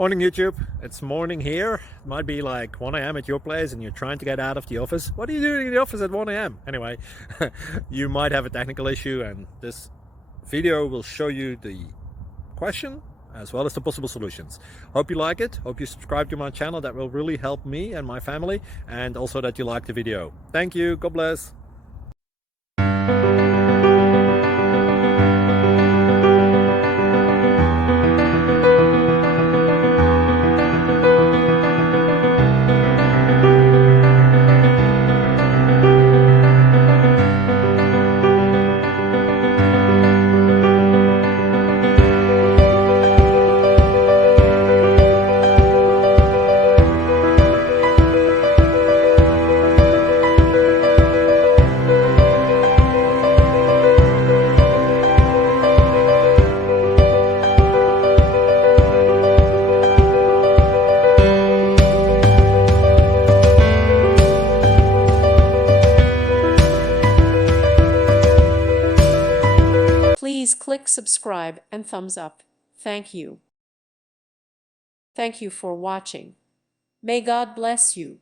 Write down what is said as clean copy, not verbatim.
Morning YouTube, it's morning here. It might be like 1 a.m. at your place and you're trying to get out of the office. What are you doing in the office at 1 a.m.? Anyway, you might have a technical issue and this video will show you the question as well as the possible solutions. Hope you like it, hope you subscribe to my channel. That will really help me and my family, and also that you like the video. Thank you, God bless. Please click subscribe and thumbs up. Thank you. Thank you for watching. May God bless you.